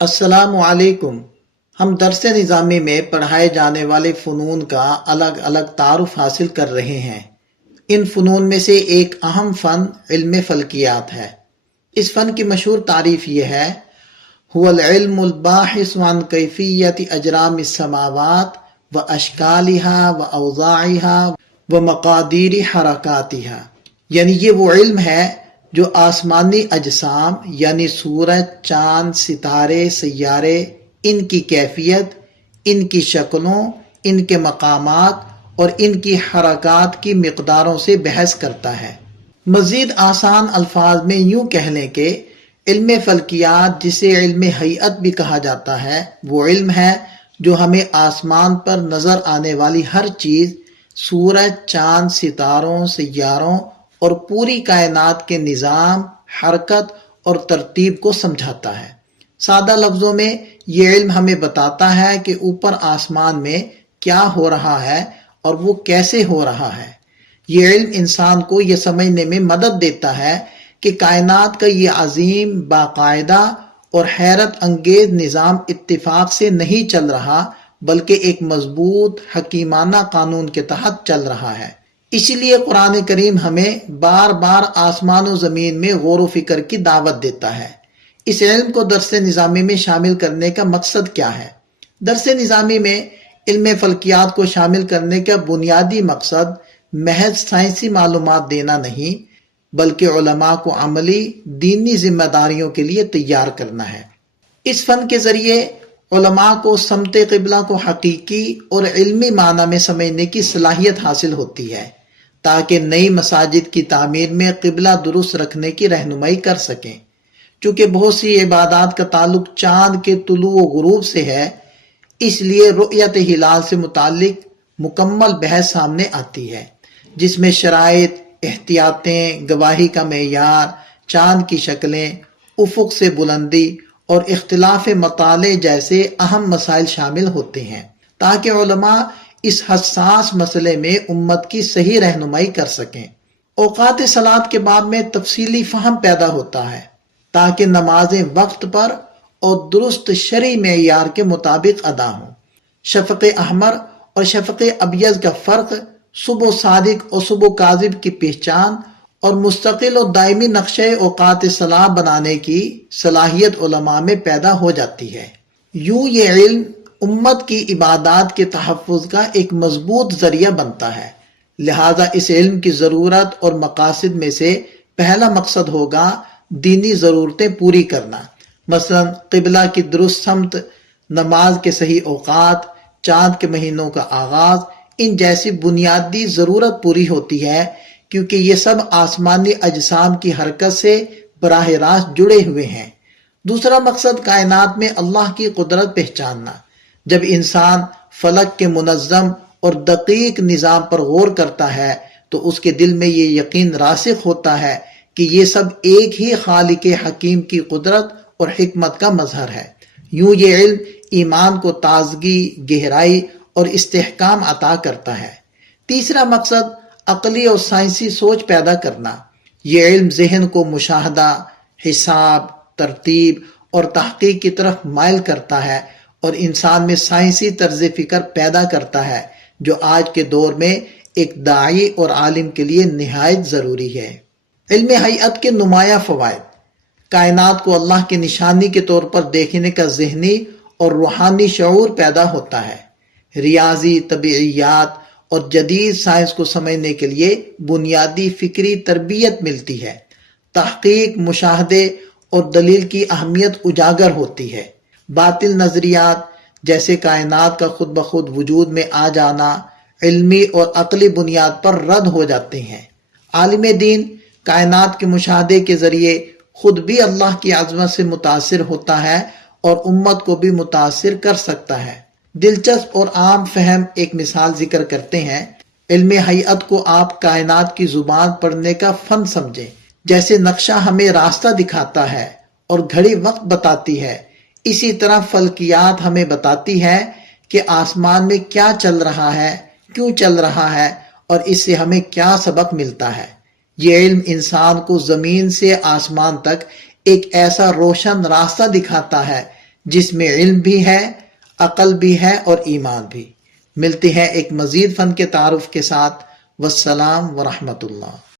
السلام علیکم۔ ہم درس نظامی میں پڑھائے جانے والے فنون کا الگ الگ تعارف حاصل کر رہے ہیں۔ ان فنون میں سے ایک اہم فن علم فلکیات ہے۔ اس فن کی مشہور تعریف یہ ہے: هو العلم الباحث عن کیفیت اجرام السماوات و اشکالها و اوضاعها و مقادیر حرکاتها، یعنی یہ وہ علم ہے جو آسمانی اجسام یعنی سورج، چاند، ستارے، سیارے، ان کی کیفیت، ان کی شکلوں، ان کے مقامات اور ان کی حرکات کی مقداروں سے بحث کرتا ہے۔ مزید آسان الفاظ میں یوں کہہ لیں کہ علم فلکیات، جسے علم ہیئت بھی کہا جاتا ہے، وہ علم ہے جو ہمیں آسمان پر نظر آنے والی ہر چیز، سورج، چاند، ستاروں، سیاروں اور پوری کائنات کے نظام، حرکت اور ترتیب کو سمجھاتا ہے۔ سادہ لفظوں میں یہ علم ہمیں بتاتا ہے کہ اوپر آسمان میں کیا ہو رہا ہے اور وہ کیسے ہو رہا ہے۔ یہ علم انسان کو یہ سمجھنے میں مدد دیتا ہے کہ کائنات کا یہ عظیم، باقاعدہ اور حیرت انگیز نظام اتفاق سے نہیں چل رہا، بلکہ ایک مضبوط، حکیمانہ قانون کے تحت چل رہا ہے۔ اسی لیے قرآن کریم ہمیں بار بار آسمان و زمین میں غور و فکر کی دعوت دیتا ہے۔ اس علم کو درس نظامی میں شامل کرنے کا مقصد کیا ہے؟ درس نظامی میں علم فلکیات کو شامل کرنے کا بنیادی مقصد محض سائنسی معلومات دینا نہیں، بلکہ علماء کو عملی، دینی ذمہ داریوں کے لیے تیار کرنا ہے۔ اس فن کے ذریعے علماء کو سمت قبلہ کو حقیقی اور علمی معنی میں سمجھنے کی صلاحیت حاصل ہوتی ہے، تاکہ نئی مساجد کی تعمیر میں قبلہ درست رکھنے کی رہنمائی کر سکیں۔ چونکہ بہت سی عبادات کا تعلق چاند کے طلوع و غروب سے ہے، اس لیے رؤیت ہلال سے متعلق مکمل بحث سامنے آتی ہے، جس میں شرائط، احتیاطیں، گواہی کا معیار، چاند کی شکلیں، افق سے بلندی اور اختلاف مطالع جیسے اہم مسائل شامل ہوتے ہیں، تاکہ علماء اس حساس مسئلے میں امت کی صحیح رہنمائی کر سکیں۔ اوقات صلاۃ کے باب میں تفصیلی فہم پیدا ہوتا ہے، تاکہ نمازیں وقت پر اور درست شرعی معیار کے مطابق ادا ہوں۔ شفق احمر اور شفق ابیض کا فرق، صبح صادق اور صبح کاذب کی پہچان اور مستقل اور دائمی نقشہ اوقات صلاح بنانے کی صلاحیت علماء میں پیدا ہو جاتی ہے۔ یوں یہ علم امت کی عبادات کے تحفظ کا ایک مضبوط ذریعہ بنتا ہے۔ لہٰذا اس علم کی ضرورت اور مقاصد میں سے پہلا مقصد ہوگا دینی ضرورتیں پوری کرنا، مثلا قبلہ کی درست سمت، نماز کے صحیح اوقات، چاند کے مہینوں کا آغاز۔ ان جیسی بنیادی ضرورت پوری ہوتی ہے کیونکہ یہ سب آسمانی اجسام کی حرکت سے براہ راست جڑے ہوئے ہیں۔ دوسرا مقصد کائنات میں اللہ کی قدرت پہچاننا۔ جب انسان فلک کے منظم اور دقیق نظام پر غور کرتا ہے تو اس کے دل میں یہ یقین راسخ ہوتا ہے کہ یہ سب ایک ہی خالق حکیم کی قدرت اور حکمت کا مظہر ہے۔ یوں یہ علم ایمان کو تازگی، گہرائی اور استحکام عطا کرتا ہے۔ تیسرا مقصد عقلی اور سائنسی سوچ پیدا کرنا۔ یہ علم ذہن کو مشاہدہ، حساب، ترتیب اور تحقیق کی طرف مائل کرتا ہے اور انسان میں سائنسی طرز فکر پیدا کرتا ہے، جو آج کے دور میں ایک داعی اور عالم کے لیے نہایت ضروری ہے۔ علم ہیئت کے نمایاں فوائد: کائنات کو اللہ کی نشانی کے طور پر دیکھنے کا ذہنی اور روحانی شعور پیدا ہوتا ہے۔ ریاضی، طبیعیات اور جدید سائنس کو سمجھنے کے لیے بنیادی فکری تربیت ملتی ہے۔ تحقیق، مشاہدے اور دلیل کی اہمیت اجاگر ہوتی ہے۔ باطل نظریات جیسے کائنات کا خود بخود وجود میں آ جانا علمی اور عقلی بنیاد پر رد ہو جاتے ہیں۔ عالم دین کائنات کے مشاہدے کے ذریعے خود بھی اللہ کی عظمت سے متاثر ہوتا ہے اور امت کو بھی متاثر کر سکتا ہے۔ دلچسپ اور عام فہم ایک مثال ذکر کرتے ہیں۔ علم ہیئت کو آپ کائنات کی زبان پڑھنے کا فن سمجھیں۔ جیسے نقشہ ہمیں راستہ دکھاتا ہے اور گھڑی وقت بتاتی ہے، اسی طرح فلکیات ہمیں بتاتی ہے کہ آسمان میں کیا چل رہا ہے، کیوں چل رہا ہے اور اس سے ہمیں کیا سبق ملتا ہے۔ یہ علم انسان کو زمین سے آسمان تک ایک ایسا روشن راستہ دکھاتا ہے جس میں علم بھی ہے، عقل بھی ہے اور ایمان بھی۔ ملتے ہیں ایک مزید فن کے تعارف کے ساتھ۔ والسلام ورحمۃ اللہ۔